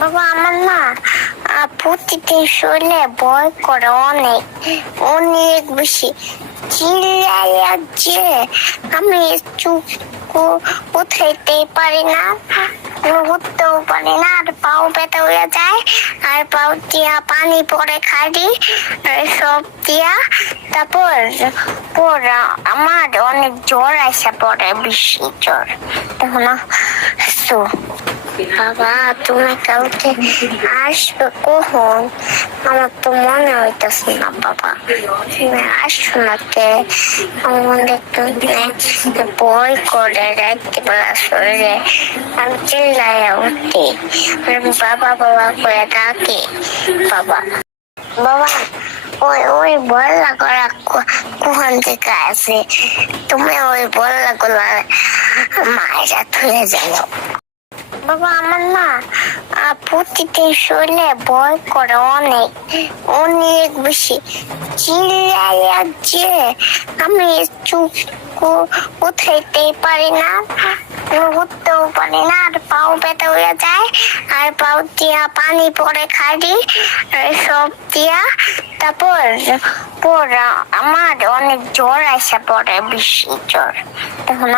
বাবা আমার না প্রতিদিন শরীরে ভয় করে অনেক অনেক বেশি চিল্লাই যে আমি চুপ উঠাইতেই পারি না, উঠতেও পারি না, আর পাও ব্যথা হয়ে যায়, আর পাও দিয়া পানি পরে খাড়ি সব দিয়া। তারপর আমার অনেক জ্বর আসা পড়ে, বেশি জ্বর। তখন বাবা তুমি কালকে আসবে কখন? আমার তো মনে হইতেছে না বাবা, তুমি আসছো না কে? আমাদের তো ভয় করে রাত্রিবেলা শরীরে, আমি চিল্লাই উঠি, আমি বাবা বাবা করে ডাকি। বাবা বাবা ওই ওই বল্লা করা কোন থেকে আছে? তুমি ওই বল্লা গুলা মায়েরা ধুয়ে যাও। বাবা আমার না প্রতিদিন শরীরে ভয় করে অনেক অনেক বেশি চিল্লাই যে আমি চুপ উঠাইতেই পারি না, উঠতেও পারি না, আর পাও ব্যথা হয়ে যায়, আর পাও দিয়া পানি পরে খাড়ি সব দিয়া। তারপর আমার অনেক জ্বর আসা পড়ে, বেশি জ্বর। তখন